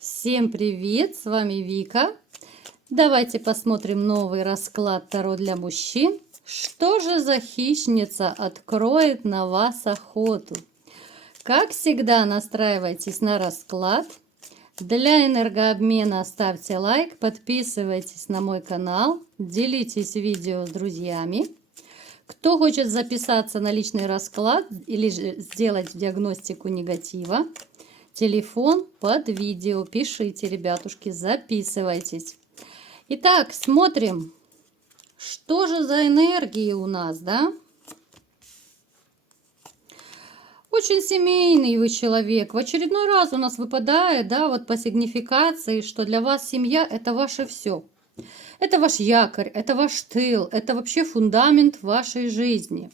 Всем привет, с вами Вика. Давайте посмотрим новый расклад Таро для мужчин. Что же за хищница откроет на вас охоту? Как всегда, настраивайтесь на расклад. Для энергообмена ставьте лайк, подписывайтесь на мой канал, делитесь видео с друзьями. Кто хочет записаться на личный расклад или же сделать диагностику негатива, телефон под видео. Пишите, ребятушки, записывайтесь. Итак, смотрим, что же за энергии у нас, да? Очень семейный вы человек. В очередной раз у нас выпадает, да, вот по сигнификации, что для вас семья – это ваше все. Это ваш якорь, это ваш тыл, это вообще фундамент вашей жизни.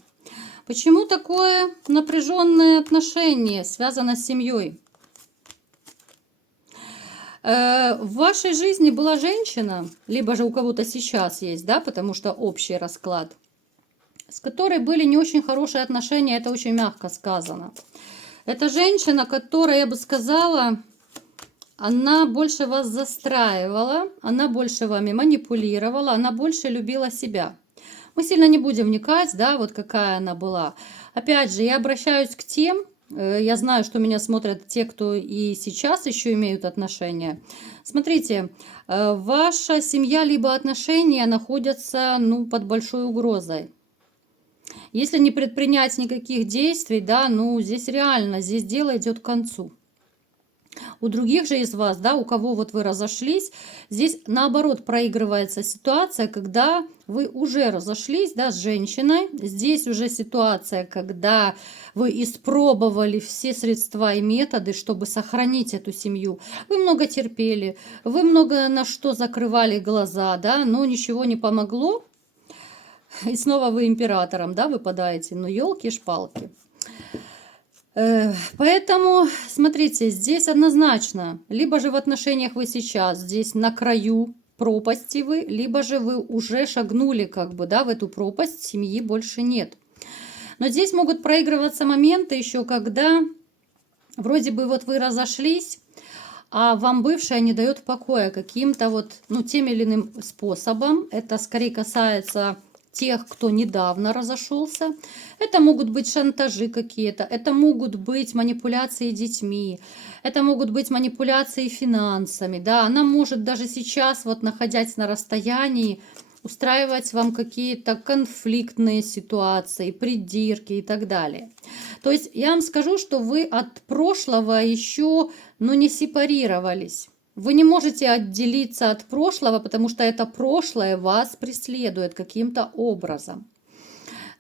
Почему такое напряженное отношение связано с семьей? В вашей жизни была женщина, либо же у кого-то сейчас есть, да, потому что общий расклад, с которой были не очень хорошие отношения, это очень мягко сказано. Это женщина, которая, я бы сказала, она больше вас застраивала, она больше вами манипулировала, она больше любила себя. Мы сильно не будем вникать, да, вот какая она была. Опять же, я обращаюсь к тем, я знаю, что меня смотрят те, кто и сейчас еще имеют отношения. Смотрите, ваша семья либо отношения находятся, под большой угрозой. Если не предпринять никаких действий, да, здесь реально, здесь дело идет к концу. У других же из вас, да, у кого вот вы разошлись, здесь наоборот проигрывается ситуация, когда вы уже разошлись, да, с женщиной. Здесь уже ситуация, когда вы испробовали все средства и методы, чтобы сохранить эту семью. Вы много терпели, вы много на что закрывали глаза, да, но ничего не помогло. И снова вы императором, да, выпадаете. Ну, елки-шпалки. Поэтому, смотрите, здесь однозначно, либо же в отношениях вы сейчас здесь на краю пропасти вы, либо же вы уже шагнули как бы, да, в эту пропасть, семьи больше нет. Но здесь могут проигрываться моменты еще, когда вроде бы вот вы разошлись, а вам бывшая не дает покоя каким-то вот, тем или иным способом. Это скорее касается тех, кто недавно разошелся. Это могут быть шантажи какие-то, это могут быть манипуляции детьми, это могут быть манипуляции финансами. Да, она может даже сейчас, вот находясь на расстоянии, устраивать вам какие-то конфликтные ситуации, придирки и так далее. То есть я вам скажу, что вы от прошлого еще, не сепарировались. Вы не можете отделиться от прошлого, потому что это прошлое вас преследует каким-то образом.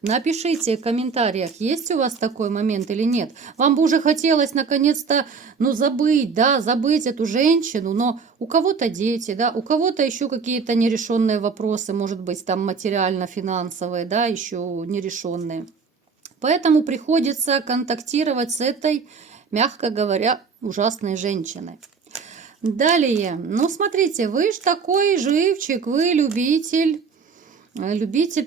Напишите в комментариях, есть у вас такой момент или нет. Вам бы уже хотелось наконец-то, забыть, да, забыть эту женщину, но у кого-то дети, да, у кого-то еще какие-то нерешенные вопросы, может быть, там материально-финансовые, да, еще нерешенные. Поэтому приходится контактировать с этой, мягко говоря, ужасной женщиной. Далее, смотрите, вы же такой живчик, вы любитель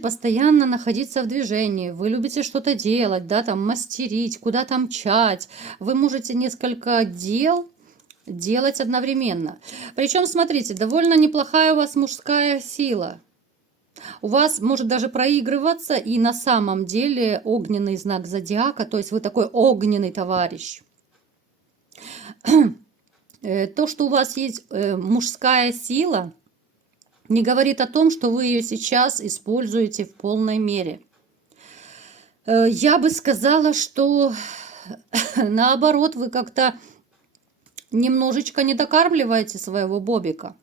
постоянно находиться в движении, вы любите что-то делать, да, там мастерить, куда-то мчать, вы можете несколько дел делать одновременно. Причем, смотрите, довольно неплохая у вас мужская сила. У вас может даже проигрываться и на самом деле огненный знак зодиака, то есть вы такой огненный товарищ. То, что у вас есть мужская сила, не говорит о том, что вы ее сейчас используете в полной мере. Я бы сказала, что наоборот, вы как-то немножечко не докармливаете своего бобика.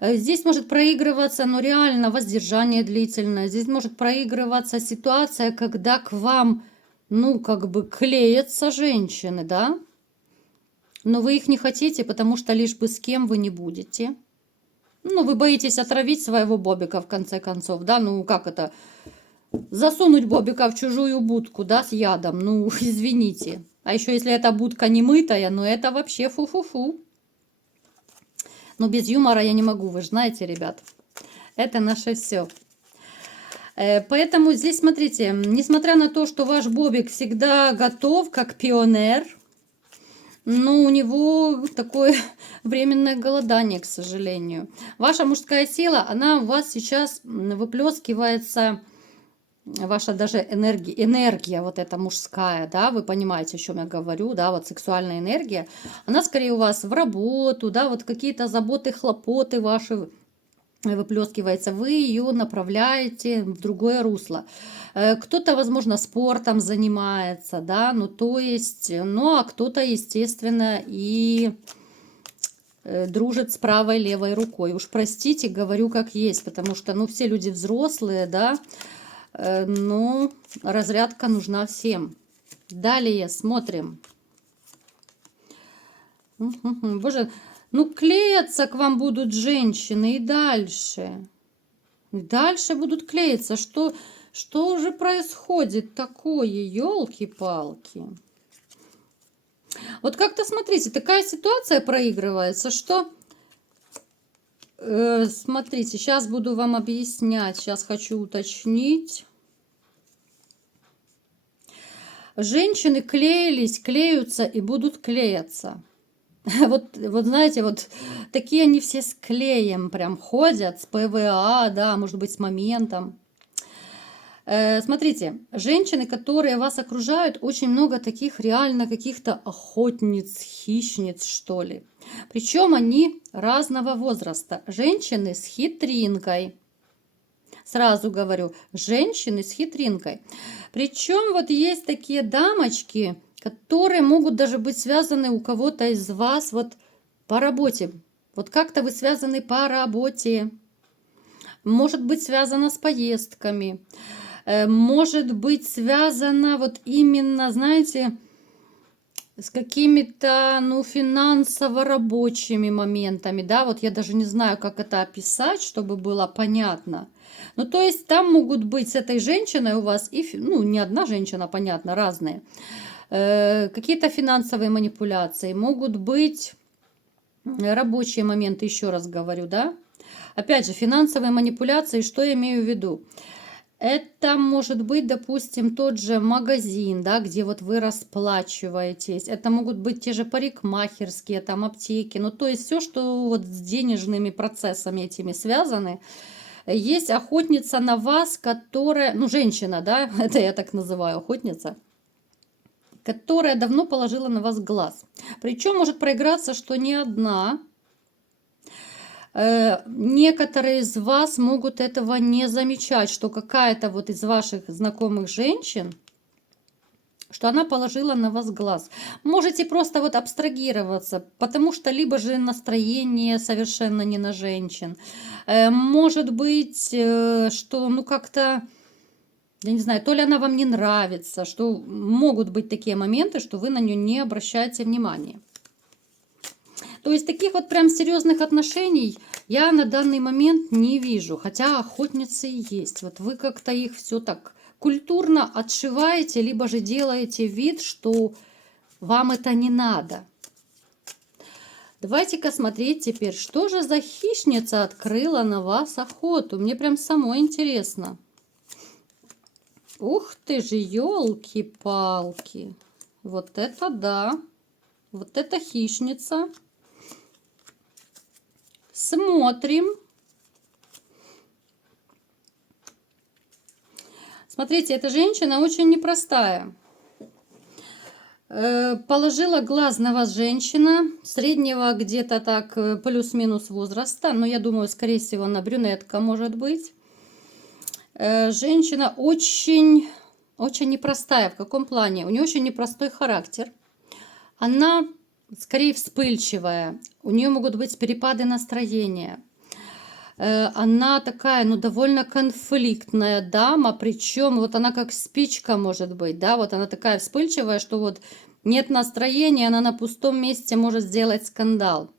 Здесь может проигрываться, реально воздержание длительное. Здесь может проигрываться ситуация, когда к вам, клеятся женщины, да? Но вы их не хотите, потому что лишь бы с кем вы не будете. Вы боитесь отравить своего бобика, в конце концов, да? Как это? Засунуть бобика в чужую будку, да, с ядом. Извините. А еще если эта будка не мытая, это вообще фу-фу-фу. Но без юмора я не могу, вы же знаете, ребят. Это наше все. Поэтому здесь, смотрите, несмотря на то, что ваш бобик всегда готов, как пионер, но у него такое временное голодание, к сожалению. Ваша мужская сила, она у вас сейчас выплескивается, ваша даже энергия вот эта мужская, да, вы понимаете, о чем я говорю, да, вот сексуальная энергия, она скорее у вас в работу, да, вот какие-то заботы, хлопоты ваши выплескивается, вы ее направляете в другое русло. Кто-то, возможно, спортом занимается, да, ну то есть, ну а кто-то, естественно, и дружит с правой, левой рукой. Уж простите, говорю как есть, потому что, ну, все люди взрослые, да, но разрядка нужна всем. Далее смотрим. Боже, ну клеятся к вам будут женщины и дальше. И дальше будут клеиться. Что же происходит такое, елки-палки? Вот как-то, смотрите, такая ситуация проигрывается, что... смотрите, сейчас буду вам объяснять, сейчас хочу уточнить. Женщины клеились, клеются и будут клеяться. Вот знаете, вот такие они все с клеем прям ходят, с ПВА, да, может быть, с моментом. Смотрите, женщины, которые вас окружают, очень много таких реально каких-то охотниц, хищниц, что ли. Причем они разного возраста. Женщины с хитринкой. Сразу говорю, женщины с хитринкой. Причем вот есть такие дамочки, которые могут даже быть связаны у кого-то из вас вот по работе. Вот как-то вы связаны по работе. Может быть связано с поездками. Может быть связано вот именно, знаете, с какими-то, ну, финансово-рабочими моментами, да, вот я даже не знаю, как это описать, чтобы было понятно. Ну, то есть там могут быть с этой женщиной у вас, и, ну, не одна женщина, понятно, разные, какие-то финансовые манипуляции, могут быть рабочие моменты, еще раз говорю, да. Опять же, финансовые манипуляции, что я имею в виду? Это может быть, допустим, тот же магазин, да, где вот вы расплачиваетесь. Это могут быть те же парикмахерские, там аптеки. Ну, то есть все, что вот с денежными процессами этими связаны. Есть охотница на вас, которая, ну, женщина, да, это я так называю, охотница, которая давно положила на вас глаз. Причем может проиграться, что не одна. Некоторые из вас могут этого не замечать, что какая-то вот из ваших знакомых женщин, что она положила на вас глаз. Можете просто вот абстрагироваться, потому что либо же настроение совершенно не на женщин. Может быть, что ну как-то, я не знаю, то ли она вам не нравится, что могут быть такие моменты, что вы на нее не обращаете внимания. То есть таких вот прям серьезных отношений я на данный момент не вижу. Хотя охотницы есть. Вот вы как-то их все так культурно отшиваете, либо же делаете вид, что вам это не надо. Давайте-ка смотреть теперь, что же за хищница открыла на вас охоту. Мне прям самой интересно. Ух ты же, елки-палки. Вот это да. Вот это хищница. Смотрим. Смотрите, эта женщина очень непростая. Положила глаз на вас женщина, среднего где-то так плюс-минус возраста, но я думаю, скорее всего, она брюнетка может быть. Женщина очень непростая. В каком плане? У нее очень непростой характер. Она скорее вспыльчивая. У нее могут быть перепады настроения. Она такая, ну, довольно конфликтная дама, причем вот она как спичка может быть, да, вот она такая вспыльчивая, что вот нет настроения, она на пустом месте может сделать скандал.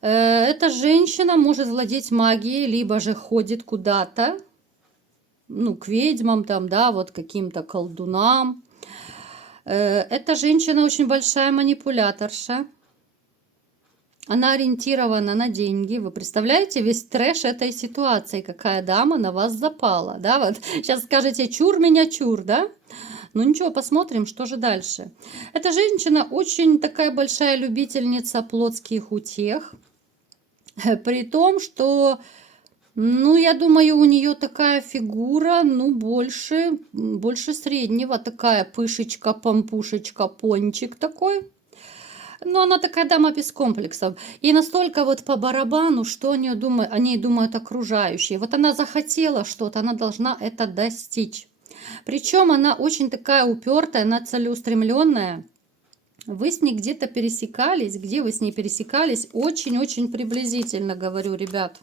Эта женщина может владеть магией, либо же ходит куда-то, ну, к ведьмам там, да, вот каким-то колдунам. Эта женщина очень большая манипуляторша. Она ориентирована на деньги. Вы представляете весь трэш этой ситуации, какая дама на вас запала, да? Вот сейчас скажете, чур меня, чур, да? Ну ничего, посмотрим, что же дальше. Эта женщина очень такая большая любительница плотских утех. При том, что, ну, я думаю, у нее такая фигура, ну, больше среднего. Такая пышечка, помпушечка, пончик такой. Но она такая дама без комплексов. И настолько вот по барабану, что о ней думают окружающие. Вот она захотела что-то, она должна это достичь. Причем она очень такая упертая, она целеустремленная. Вы с ней где-то пересекались. Где вы с ней пересекались? Очень-очень приблизительно, говорю, ребят.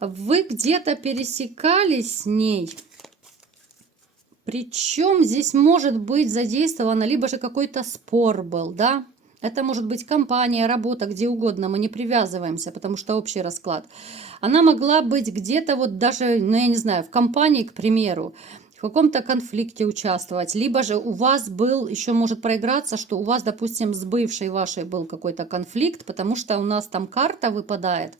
Вы где-то пересекались с ней. Причем здесь может быть задействовано, либо же какой-то спор был, да? Это может быть компания, работа, где угодно, мы не привязываемся, потому что общий расклад. Она могла быть где-то вот даже, ну я не знаю, в компании, к примеру, в каком-то конфликте участвовать, либо же у вас был, еще может проиграться, что у вас, допустим, с бывшей вашей был какой-то конфликт, потому что у нас там карта выпадает,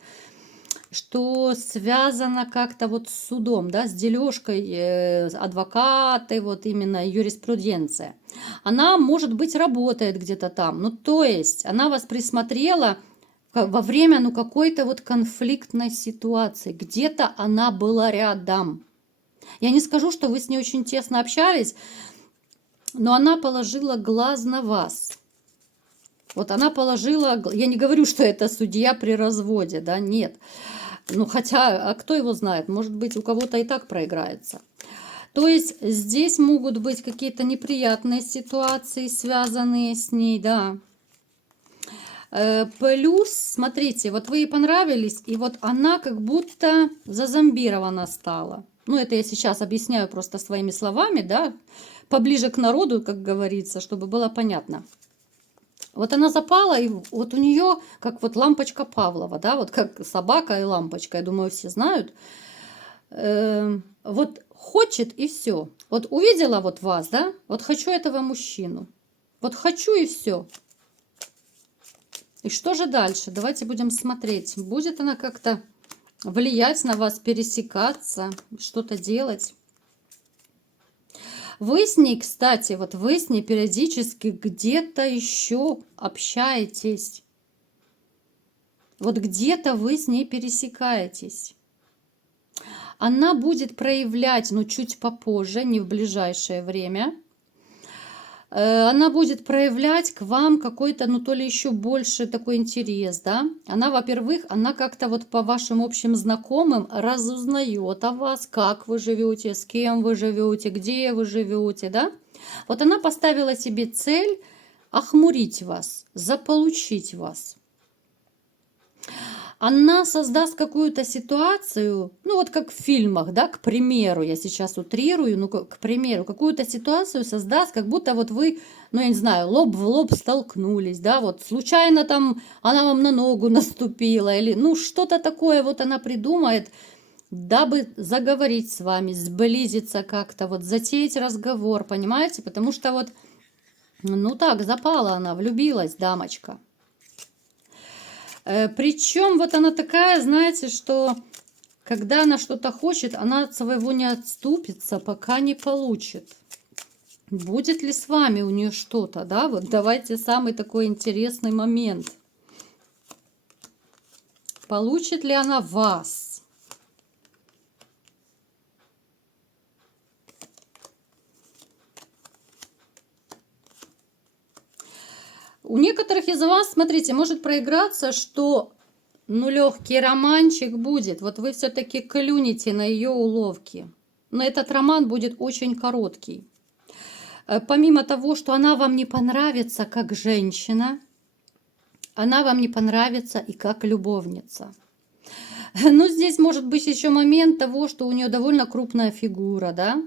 что связано как-то вот с судом, да, с дележкой, адвокаты, вот именно юриспруденция. Она, может быть, работает где-то там, ну, то есть она вас присмотрела во время, ну, какой-то вот конфликтной ситуации, где-то она была рядом. Я не скажу, что вы с ней очень тесно общались, но она положила глаз на вас. Вот она положила, я не говорю, что это судья при разводе, да, нет. Ну, хотя, а кто его знает, может быть, у кого-то и так проиграется. То есть здесь могут быть какие-то неприятные ситуации, связанные с ней, да. Плюс, смотрите, вот вы ей понравились, и вот она как будто зазомбирована стала. Ну, это я сейчас объясняю просто своими словами, да, поближе к народу, как говорится, чтобы было понятно. Вот она запала, и вот у нее, как вот лампочка Павлова, да, вот как собака и лампочка, я думаю, все знают. Вот хочет и все. Вот увидела вот вас, да, вот хочу этого мужчину. Вот хочу и все. И что же дальше? Давайте будем смотреть. Будет она как-то влиять на вас, пересекаться, что-то делать? Вы с ней, кстати, вот вы с ней периодически где-то еще общаетесь. Вот где-то вы с ней пересекаетесь. Она будет проявлять, ну, чуть попозже, не в ближайшее время. Она будет проявлять к вам какой-то, ну, то ли еще больше такой интерес, да. Она, во-первых, она как-то вот по вашим общим знакомым разузнает о вас, как вы живете, с кем вы живете, где вы живете, да. Вот она поставила себе цель охмурить вас, заполучить вас. Она создаст какую-то ситуацию, ну вот как в фильмах, да, к примеру, я сейчас утрирую, ну к примеру, какую-то ситуацию создаст, как будто вот вы, ну я не знаю, лоб в лоб столкнулись, да, вот случайно там она вам на ногу наступила, или ну что-то такое вот она придумает, дабы заговорить с вами, сблизиться как-то, вот затеять разговор, понимаете, потому что вот, ну так, запала она, влюбилась дамочка. Причем вот она такая, знаете, что когда она что-то хочет, она от своего не отступится, пока не получит. Будет ли с вами у нее что-то, да? Вот давайте самый такой интересный момент. Получит ли она вас? У некоторых из вас, смотрите, может проиграться, что, ну, легкий романчик будет. Вот вы все-таки клюнете на ее уловки. Но этот роман будет очень короткий. Помимо того, что она вам не понравится как женщина, она вам не понравится и как любовница. Но здесь может быть еще момент того, что у нее довольно крупная фигура, да.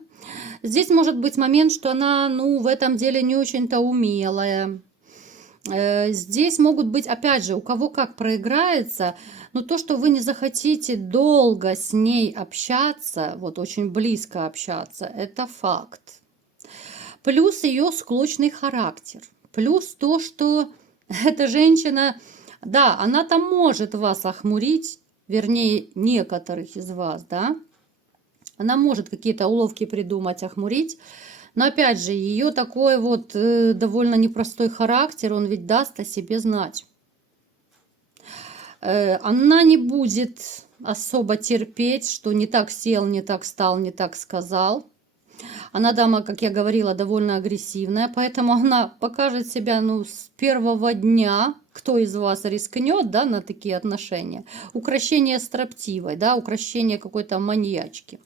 Здесь может быть момент, что она, ну, в этом деле не очень-то умелая. Здесь могут быть, опять же, у кого как проиграется, но то, что вы не захотите долго с ней общаться, вот очень близко общаться, это факт. Плюс ее склочный характер. Плюс то, что эта женщина, да, она там может вас охмурить вернее, некоторых из вас, да. Она может какие-то уловки придумать, охмурить, но опять же, ее такой вот довольно непростой характер, он ведь даст о себе знать. Она не будет особо терпеть, что не так сел, не так стал, не так сказал. Она дама, как я говорила, довольно агрессивная, поэтому она покажет себя, ну, с первого дня, кто из вас рискнет, да, на такие отношения. Укрощение строптивой, да, укрощение какой-то маньячки.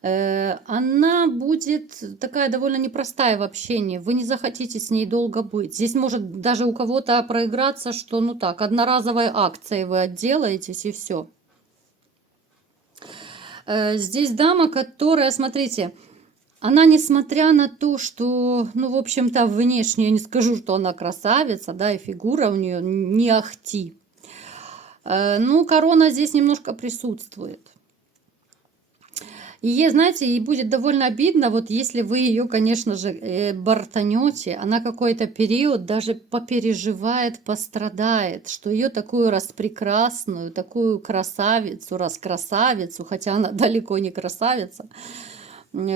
Она будет такая довольно непростая в общении. Вы не захотите с ней долго быть. Здесь может даже у кого-то проиграться, что, ну так, одноразовой акцией вы отделаетесь и все. Здесь дама, которая, смотрите, она, несмотря на то, что, ну, в общем-то, внешне, я не скажу, что она красавица, да, и фигура у нее не ахти. Ну, корона здесь немножко присутствует. И, знаете, ей будет довольно обидно, вот если вы ее, конечно же, бортанете, она какой-то период даже попереживает, пострадает, что ее такую распрекрасную, такую красавицу, раскрасавицу, хотя она далеко не красавица,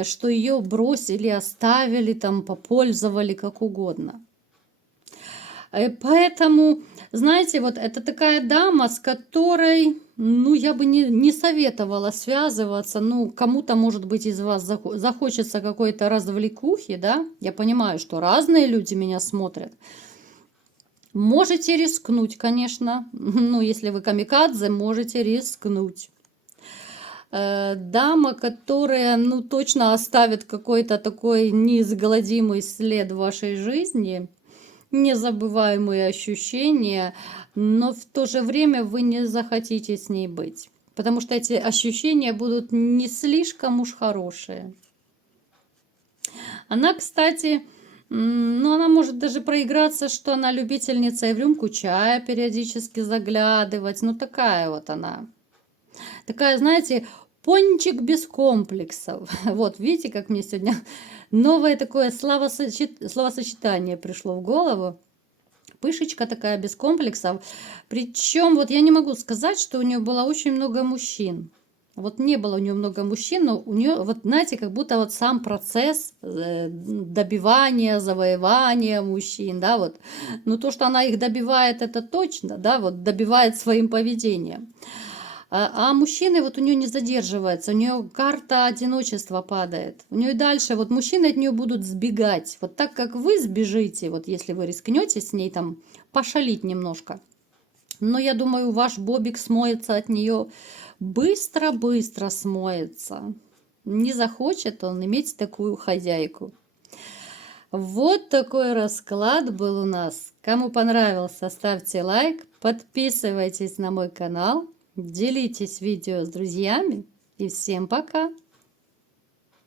что ее бросили, оставили, там, попользовали, как угодно. Поэтому, знаете, вот это такая дама, с которой, ну, я бы не советовала связываться. Ну, кому-то, может быть, из вас захочется какой-то развлекухи, да? Я понимаю, что разные люди меня смотрят. Можете рискнуть, конечно. Ну, если вы камикадзе, можете рискнуть. Дама, которая, ну, точно оставит какой-то такой неизгладимый след в вашей жизни, незабываемые ощущения, но в то же время вы не захотите с ней быть, потому что эти ощущения будут не слишком уж хорошие. Она, кстати, ну, она может даже проиграться, что она любительница и в рюмку чая периодически заглядывать, ну, такая вот она. Такая, знаете, пончик без комплексов. Вот, видите, как мне сегодня новое такое словосочетание пришло в голову. Пышечка такая без комплексов. Причем, вот я не могу сказать, что у нее было очень много мужчин. Вот не было у нее много мужчин, но у нее, вот знаете, как будто вот сам процесс добивания, завоевания мужчин, да, вот. Ну, то, что она их добивает, это точно, да, вот добивает своим поведением. А мужчины, вот у нее не задерживается, у нее карта одиночества падает. У нее дальше, вот мужчины от нее будут сбегать. Вот так как вы сбежите, вот если вы рискнете с ней там пошалить немножко. Но я думаю, ваш бобик смоется от нее быстро-быстро смоется. Не захочет он иметь такую хозяйку. Вот такой расклад был у нас. Кому понравился, ставьте лайк, подписывайтесь на мой канал. Делитесь видео с друзьями и всем пока!